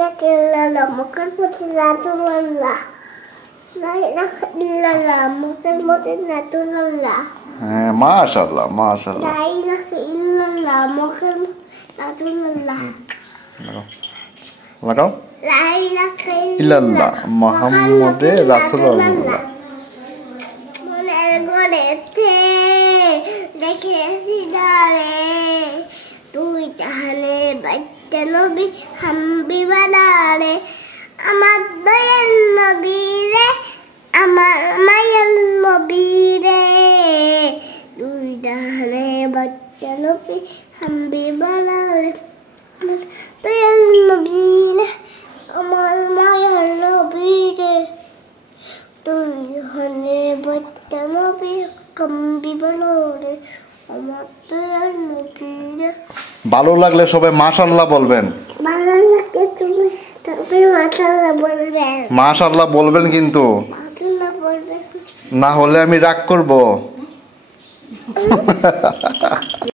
ilaha illallah Muhammadur Rasulullah. La ilaha illallah Muhammadur Rasulullah. হ্যাঁ মাশাআল্লাহ মাশাআল্লাহ। La ilaha illallah Muhammadur Rasulullah. লাগাও। La ilaha ইল্লাল্লাহ মুহাম্মাদুর রাসূলুল্লাহ। মনের গড়েতে রেখেছি দাঁড়ে তুই তাহলে বাচ্চা নবী হাম্বি বানারে আমার দয়াল নবী রে আমার মায়ের নবী রে তুই তাহলে বাচ্চা নবী হাম্বি বানারে দয়াল নবী রে আমার মায়ের নবী রে তুই তাহলে বাচ্চা নবী হাম্বি বানারে আমার দয়াল নবী রে। ভালো লাগলে সবাই মাশাআল্লাহ বলবেন। ভালো লাগে তুমি তবে মাশাআল্লাহ বলবেন। মাশাআল্লাহ বলবেন কিন্তু মাশাআল্লাহ বলবেন না হলে আমি রাগ করব।